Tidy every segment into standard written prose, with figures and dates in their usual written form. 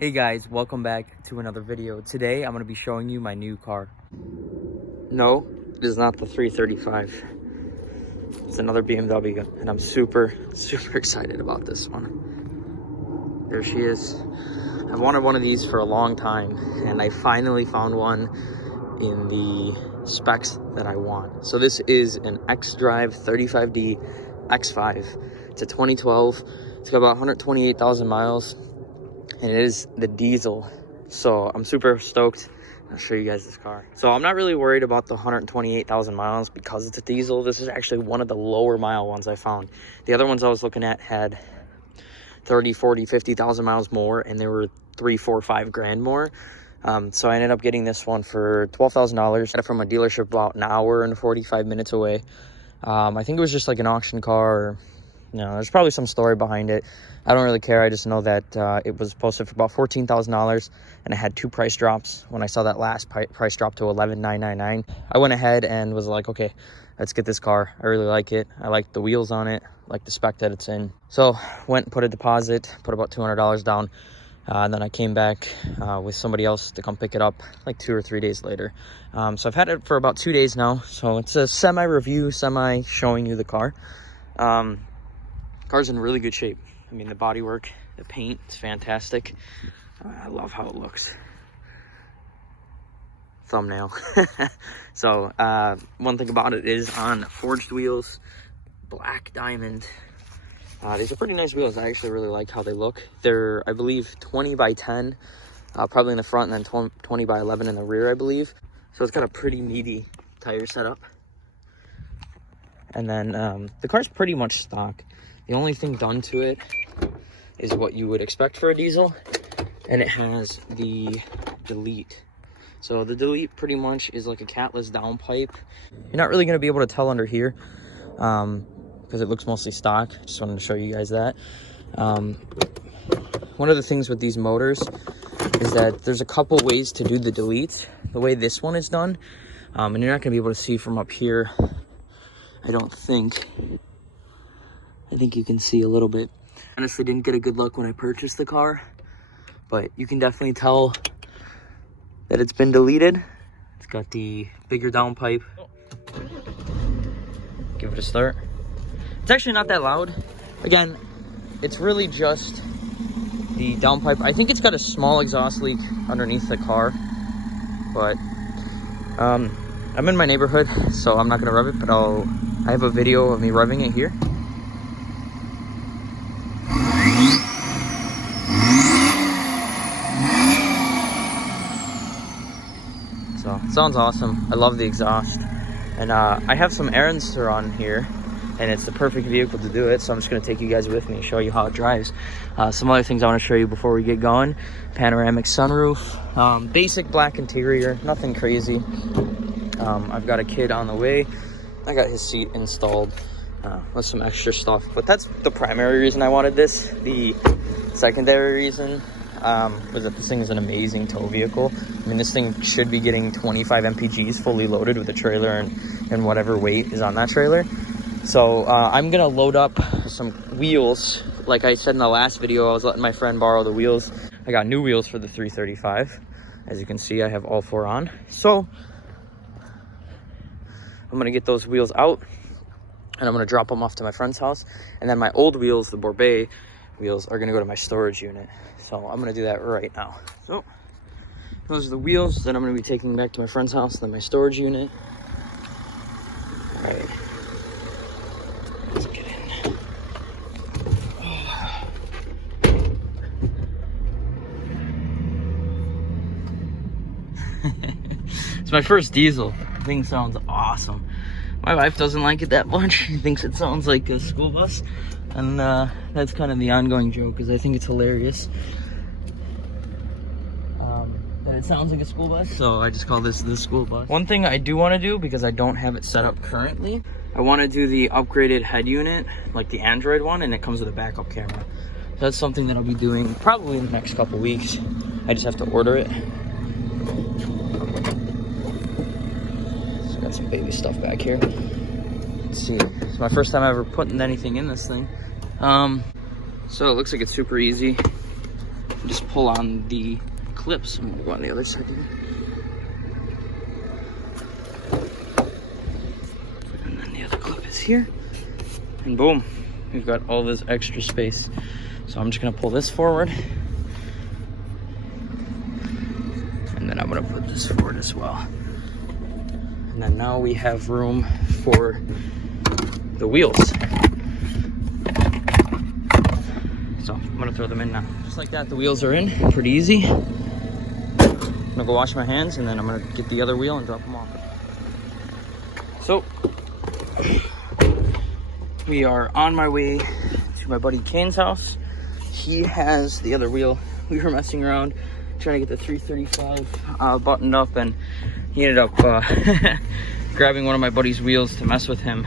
Hey guys, welcome back to another video. Today I'm going to be showing you my new car. No, it is not the 335. It's another BMW and I'm super excited about this one. There she is. I've wanted one of these for a long time and I finally found one in the specs that I want. So this is an X-Drive 35D X5. It's a 2012. It's got about 128,000 miles. And it is the diesel, so I'm super stoked. I'll show you guys this car. So I'm not really worried about the 128,000 miles because it's a diesel. This is actually one of the lower mile ones I found. The other ones I was looking at had 30, 40, 50,000 miles more, and they were 3, 4, 5 grand more. So I ended up getting this one for $12,000. Got it from a dealership about an hour and 45 minutes away. I think it was just like an auction car, or there's probably some story behind it. I don't really care. I just know that it was posted for about $14,000 and it had 2 price drops. When I saw that last price drop to $11,999, I went ahead and was like, okay, let's get this car. I really like it. I like the wheels on it, like the spec that it's in. So went and put a deposit, put about $200 down. And then I came back with somebody else to come pick it up like 2 or 3 days later. So I've had it for about 2 days now. So it's a semi-review, semi-showing you the car. Car's in really good shape. I mean, the bodywork, the paint, it's fantastic. I love how it looks. Thumbnail. So, one thing about it is on forged wheels, black diamond. These are pretty nice wheels. I actually really like how they look. They're, I believe, 20 by 10, probably in the front, and then 20 by 11 in the rear, I believe. So it's got a pretty meaty tire setup. And then the car's pretty much stock. The only thing done to it is what you would expect for a diesel, and it has the delete. So the delete pretty much is like a catless downpipe. You're not really going to be able to tell under here because it looks mostly stock. Just wanted to show you guys that. One of the things with these motors is that there's a couple ways to do the deletes. The way this one is done, and you're not going to be able to see from up here, I don't think. I think you can see a little bit. Honestly, didn't get a good look when I purchased the car, but you can definitely tell that it's been deleted. It's got the bigger downpipe. Give it a start. It's actually not that loud. Again, it's really just the downpipe. I think it's got a small exhaust leak underneath the car, but I'm in my neighborhood, so I'm not gonna rev it, but I have a video of me revving it here. So it sounds awesome. I love the exhaust, and I have some errands to run here, and it's the perfect vehicle to do it. So I'm just going to take you guys with me and show you how it drives. Some other things I want to show you before we get going: panoramic sunroof, basic black interior, nothing crazy. I've got a kid on the way. I got his seat installed with some extra stuff, but that's the primary reason I wanted this. The secondary reason was that this thing is an amazing tow vehicle. I mean, this thing should be getting 25 mpgs fully loaded with a trailer and whatever weight is on that trailer. So I'm gonna load up some wheels. Like I said in the last video, I was letting my friend borrow the wheels. I got new wheels for the 335. As you can see, I have all 4 on. So I'm gonna get those wheels out and I'm gonna drop them off to my friend's house. And then my old wheels, the Borbet wheels, are gonna go to my storage unit. So I'm gonna do that right now. So those are the wheels that I'm gonna be taking back to my friend's house, then my storage unit. All right, let's get in. Oh. It's my first diesel. The thing sounds awesome. My wife doesn't like it that much. She thinks it sounds like a school bus. And that's kind of the ongoing joke, because I think it's hilarious that it sounds like a school bus. So I just call this the school bus. One thing I do want to do, because I don't have it set up currently, I want to do the upgraded head unit, like the Android one, and it comes with a backup camera. So that's something that I'll be doing probably in the next couple weeks. I just have to order it. So got some baby stuff back here. Let's see. It's my first time ever putting anything in this thing. So it looks like it's super easy. just pull on the clips. I'm gonna go on the other side here. And then the other clip is here. And boom, we've got all this extra space. So I'm just gonna pull this forward. And then I'm gonna put this forward as well. And then now we have room for the wheels. So I'm gonna throw them in now. Just like that, the wheels are in, pretty easy. I'm gonna go wash my hands and then I'm gonna get the other wheel and drop them off. So we are on my way to my buddy Kane's house. He has the other wheel. We were messing around trying to get the 335 buttoned up, and he ended up grabbing one of my buddy's wheels to mess with him,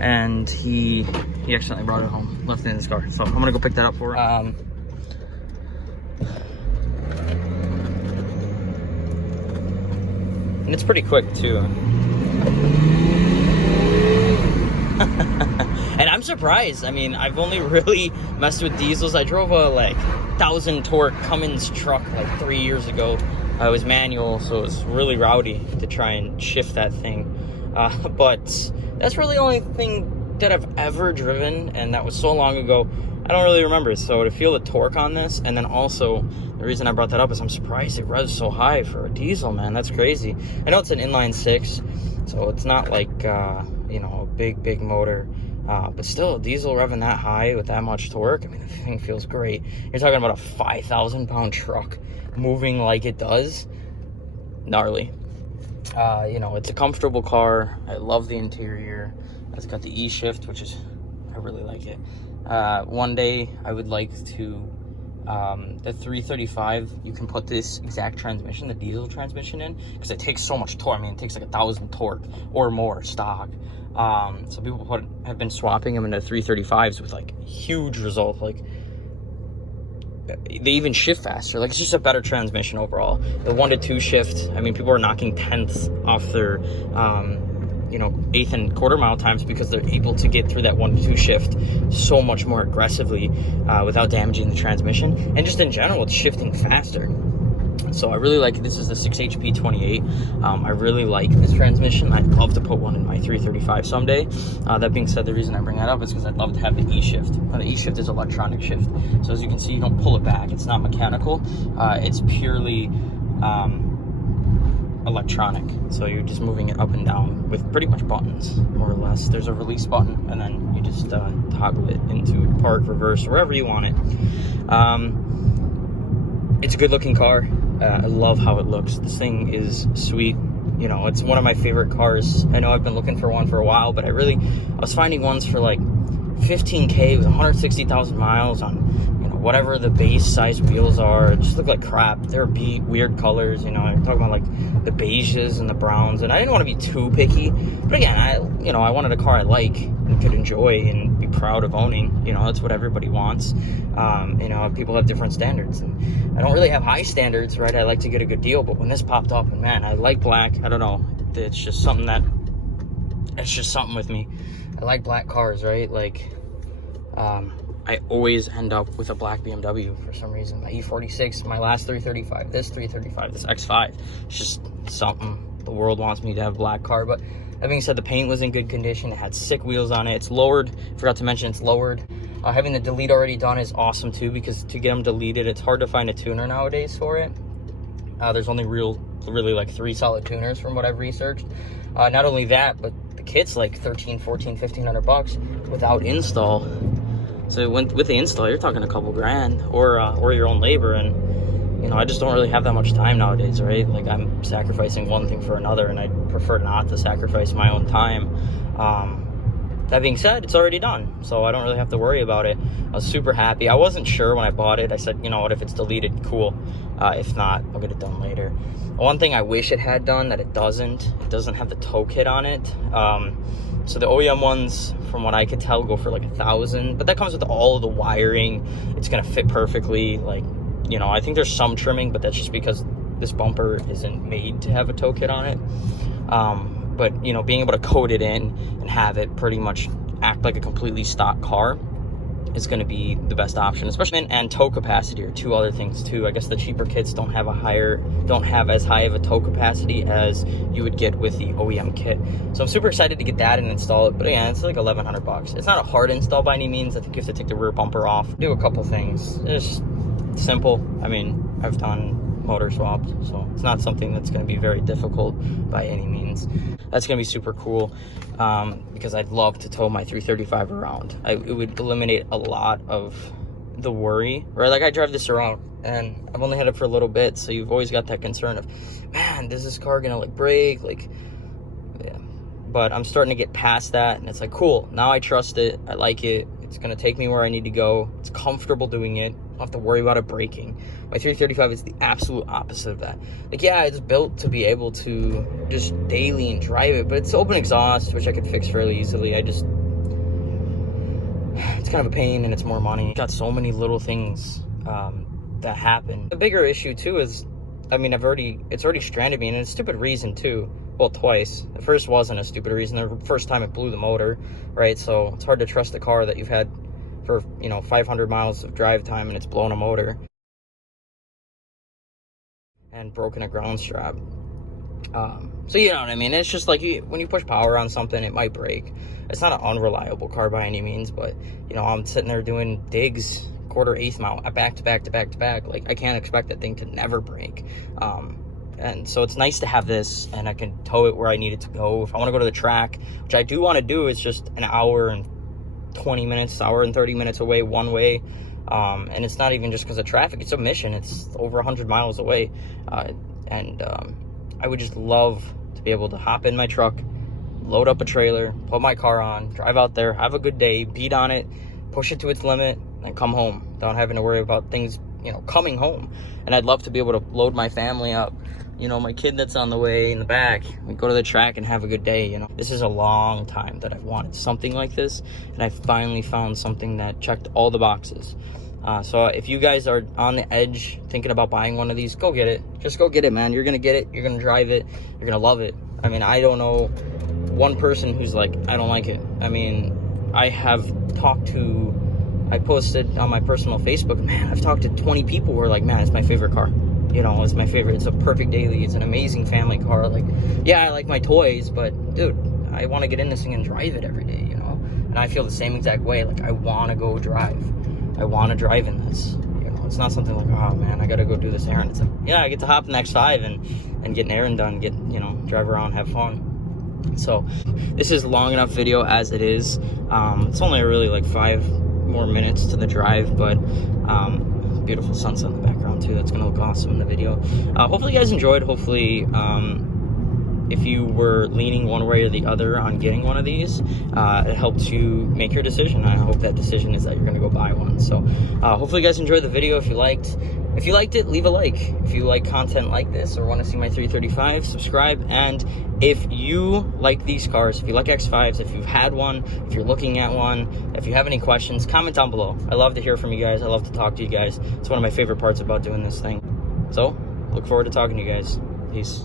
and he accidentally brought it home, left it in his car. So I'm gonna go pick that up for him. And it's pretty quick too. And I'm surprised. I mean, I've only really messed with diesels. I drove a like 1,000 torque Cummins truck like 3 years ago. It was manual, so it was really rowdy to try and shift that thing. But that's really the only thing that I've ever driven, and that was so long ago, I don't really remember. So to feel the torque on this, and then also the reason I brought that up is I'm surprised it revs so high for a diesel, man. That's crazy. I know it's an inline six, so it's not like you know, a big motor. But still, a diesel revving that high with that much torque, I mean, the thing feels great. You're talking about a 5,000 pound truck moving like it does. Gnarly. You know, it's a comfortable car. I love the interior. It's got the E-shift, which is, I really like it. One day I would like to, the 335, you can put this exact transmission, the diesel transmission in, because it takes so much torque. I mean, it takes like 1,000 torque or more stock. So people have been swapping them into 335s with like huge results. Like they even shift faster. Like it's just a better transmission overall. The 1 to 2 shift, I mean, people are knocking tenths off their you know, 1/8 and 1/4 mile times because they're able to get through that 1 to 2 shift so much more aggressively without damaging the transmission, and just in general it's shifting faster. So I really like it. This is a 6 HP 28. I really like this transmission. I'd love to put one in my 335 someday. That being said, the reason I bring that up is because I'd love to have the E-shift. Now, the E-shift is electronic shift. So as you can see, you don't pull it back. It's not mechanical. It's purely electronic. So you're just moving it up and down with pretty much buttons, more or less. There's a release button, and then you just toggle it into park, reverse, wherever you want it. It's a good looking car. I love how it looks. This thing is sweet. You know, it's one of my favorite cars. I know I've been looking for one for a while, but I was finding ones for like 15K with 160,000 miles on, you know, whatever the base size wheels are. It just look like crap. They're beat, weird colors, you know. I'm talking about like the beiges and the browns, and I didn't want to be too picky. But again, I wanted a car I like and could enjoy and be proud of owning. You know, that's what everybody wants. You know, people have different standards, and I don't really have high standards, right? I like to get a good deal, but when this popped up, and man, I like black. I don't know. It's just something with me. I like black cars, right? Like, I always end up with a black BMW for some reason. My E46, my last 335, this 335, this X5. It's just something. The world wants me to have a black car. But that being said, the paint was in good condition. It had sick wheels on it. It's lowered. Forgot to mention it's lowered. Having the delete already done is awesome too, because to get them deleted, it's hard to find a tuner nowadays for it. There's only really like 3 solid tuners from what I've researched. Not only that, but the kit's like 13, 14, 1,500 bucks without install. So with the install, you're talking a couple grand, or your own labor. And you know, I just don't really have that much time nowadays, right? Like I'm sacrificing one thing for another, and I prefer not to sacrifice my own time. That being said, it's already done, so I don't really have to worry about it. I was super happy. I wasn't sure when I bought it. I said, you know what, if it's deleted, cool. If not, I'll get it done later. One thing I wish it had done that it doesn't have the toe kit on it. So the OEM ones, from what I could tell, go for like 1,000, but that comes with all of the wiring. It's gonna fit perfectly. Like, you know, I think there's some trimming, but that's just because this bumper isn't made to have a toe kit on it. But you know, being able to coat it in and have it pretty much act like a completely stock car is going to be the best option, especially. And tow capacity are two other things too. I guess the cheaper kits don't have as high of a tow capacity as you would get with the OEM kit. So I'm super excited to get that and install it. But again, it's like $1,100. It's not a hard install by any means. I think you have to take the rear bumper off, do a couple things. It's simple. I mean, I've done motor swapped, so it's not something that's going to be very difficult by any means. That's going to be super cool, because I'd love to tow my 335 around. It would eliminate a lot of the worry, right? Like, I drive this around and I've only had it for a little bit, so you've always got that concern of, man, is this car gonna like break? Like, yeah. But I'm starting to get past that, and it's like, cool, now I trust it, I like it, it's gonna take me where I need to go, it's comfortable doing it, I don't have to worry about it breaking. My 335 is the absolute opposite of that. Like, yeah, it's built to be able to just daily and drive it, but it's open exhaust, which I could fix fairly easily. It's kind of a pain, and it's more money. Got so many little things that happen. The bigger issue too is, I mean, it's already stranded me, and it's a stupid reason too. Well, twice. The first wasn't a stupid reason. The first time it blew the motor, right? So it's hard to trust a car that you've had for, 500 miles of drive time, and it's blown a motor and broken a ground strap. So you know what I mean? It's just like, when you push power on something, it might break. It's not an unreliable car by any means, but I'm sitting there doing digs, quarter eighth mount, back to back to back to back. Like, I can't expect that thing to never break. And so it's nice to have this, and I can tow it where I need it to go. If I want to go to the track, which I do want to do, it's just an hour and 20 minutes, hour and 30 minutes away one way. And it's not even just because of traffic, it's a mission. It's over 100 miles away. I would just love to be able to hop in my truck, load up a trailer, put my car on, drive out there, have a good day, beat on it, push it to its limit, and come home without having to worry about things, coming home. And I'd love to be able to load my family up, my kid that's on the way in the back, we go to the track and have a good day. This is a long time that I've wanted something like this, and I finally found something that checked all the boxes. So if you guys are on the edge thinking about buying one of these, go get it. Just go get it, man. You're gonna get it, you're gonna drive it, you're gonna love it. I mean, I don't know one person who's like, I don't like it. I mean, I posted on my personal Facebook, man, I've talked to 20 people who are like, man, it's my favorite car. It's my favorite. It's a perfect daily. It's an amazing family car. Like, yeah, I like my toys, but dude, I want to get in this thing and drive it every day, And I feel the same exact way. Like, I want to go drive. I want to drive in this. It's not something like, oh man, I got to go do this errand. It's like, yeah, I get to hop in the X5 and get an errand done, drive around, have fun. So this is long enough video as it is. It's only really like 5 more minutes to the drive, but beautiful sunset in the background too. That's gonna look awesome in the video. Hopefully you guys enjoyed. Hopefully if you were leaning one way or the other on getting one of these, it helped you make your decision. I hope that decision is that you're gonna go buy one. So hopefully you guys enjoyed the video. If you liked it, leave a like. If you like content like this or want to see my 335, subscribe. And if you like these cars, if you like X5s, if you've had one, if you're looking at one, if you have any questions, comment down below. I love to hear from you guys. I love to talk to you guys. It's one of my favorite parts about doing this thing. So look forward to talking to you guys. Peace.